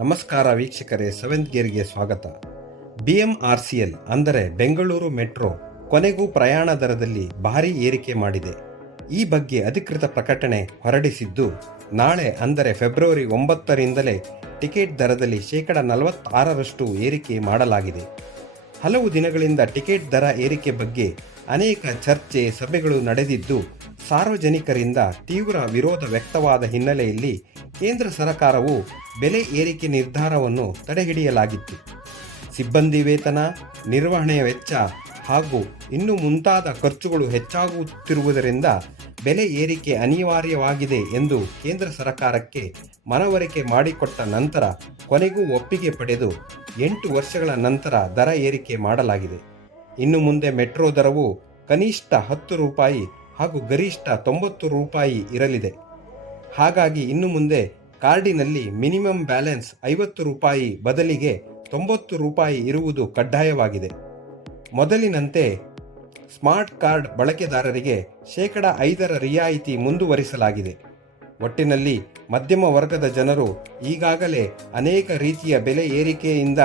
ನಮಸ್ಕಾರ ವೀಕ್ಷಕರೇ, ಸೆವೆಂತ್ ಗೇರ್ಗೆ ಸ್ವಾಗತ. ಎಲ್ ಅಂದರೆ ಬೆಂಗಳೂರು ಮೆಟ್ರೋ ಕೊನೆಗೂ ಪ್ರಯಾಣ ದರದಲ್ಲಿ ಭಾರೀ ಏರಿಕೆ ಮಾಡಿದೆ. ಈ ಬಗ್ಗೆ ಅಧಿಕೃತ ಪ್ರಕಟಣೆ ಹೊರಡಿಸಿದ್ದು, ನಾಳೆ ಅಂದರೆ ಫೆಬ್ರವರಿ ಒಂಬತ್ತರಿಂದಲೇ ಟಿಕೆಟ್ ದರದಲ್ಲಿ ಶೇಕಡ ನಲವತ್ತಾರರಷ್ಟು ಏರಿಕೆ ಮಾಡಲಾಗಿದೆ. ಹಲವು ದಿನಗಳಿಂದ ಟಿಕೆಟ್ ದರ ಏರಿಕೆ ಬಗ್ಗೆ ಅನೇಕ ಚರ್ಚೆ ಸಭೆಗಳು ನಡೆದಿದ್ದು, ಸಾರ್ವಜನಿಕರಿಂದ ತೀವ್ರ ವಿರೋಧ ವ್ಯಕ್ತವಾದ ಹಿನ್ನೆಲೆಯಲ್ಲಿ ಕೇಂದ್ರ ಸರ್ಕಾರವು ಬೆಲೆ ಏರಿಕೆ ನಿರ್ಧಾರವನ್ನು ತಡೆಹಿಡಿಯಲಾಗಿತ್ತು. ಸಿಬ್ಬಂದಿ ವೇತನ, ನಿರ್ವಹಣೆಯ ವೆಚ್ಚ ಹಾಗೂ ಇನ್ನು ಮುಂತಾದ ಖರ್ಚುಗಳು ಹೆಚ್ಚಾಗುತ್ತಿರುವುದರಿಂದ ಬೆಲೆ ಏರಿಕೆ ಅನಿವಾರ್ಯವಾಗಿದೆ ಎಂದು ಕೇಂದ್ರ ಸರ್ಕಾರಕ್ಕೆ ಮನವರಿಕೆ ಮಾಡಿಕೊಟ್ಟ ನಂತರ ಕೊನೆಗೂ ಒಪ್ಪಿಗೆ ಪಡೆದು ಎಂಟು ವರ್ಷಗಳ ನಂತರ ದರ ಏರಿಕೆ ಮಾಡಲಾಗಿದೆ. ಇನ್ನು ಮುಂದೆ ಮೆಟ್ರೋ ದರವು ಕನಿಷ್ಠ ಹತ್ತು ರೂಪಾಯಿ ಹಾಗೂ ಗರಿಷ್ಠ ತೊಂಬತ್ತು ರೂಪಾಯಿ ಇರಲಿದೆ. ಹಾಗಾಗಿ ಇನ್ನು ಮುಂದೆ ಕಾರ್ಡಿನಲ್ಲಿ ಮಿನಿಮಮ್ ಬ್ಯಾಲೆನ್ಸ್ ಐವತ್ತು ರೂಪಾಯಿ ಬದಲಿಗೆ ತೊಂಬತ್ತು ರೂಪಾಯಿ ಇರುವುದು ಕಡ್ಡಾಯವಾಗಿದೆ. ಮೊದಲಿನಂತೆ ಸ್ಮಾರ್ಟ್ ಕಾರ್ಡ್ ಬಳಕೆದಾರರಿಗೆ ಶೇಕಡ ಐದರ ರಿಯಾಯಿತಿ ಮುಂದುವರಿಸಲಾಗಿದೆ. ಒಟ್ಟಿನಲ್ಲಿ ಮಧ್ಯಮ ವರ್ಗದ ಜನರು ಈಗಾಗಲೇ ಅನೇಕ ರೀತಿಯ ಬೆಲೆ ಏರಿಕೆಯಿಂದ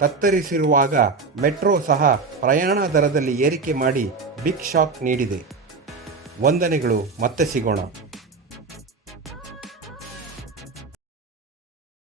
ತತ್ತರಿಸಿರುವಾಗ ಮೆಟ್ರೋ ಸಹ ಪ್ರಯಾಣ ದರದಲ್ಲಿ ಏರಿಕೆ ಮಾಡಿ ಬಿಗ್ ಶಾಕ್ ನೀಡಿದೆ. ವಂದನೆಗಳು, ಮತ್ತೆ ಸಿಗೋಣ.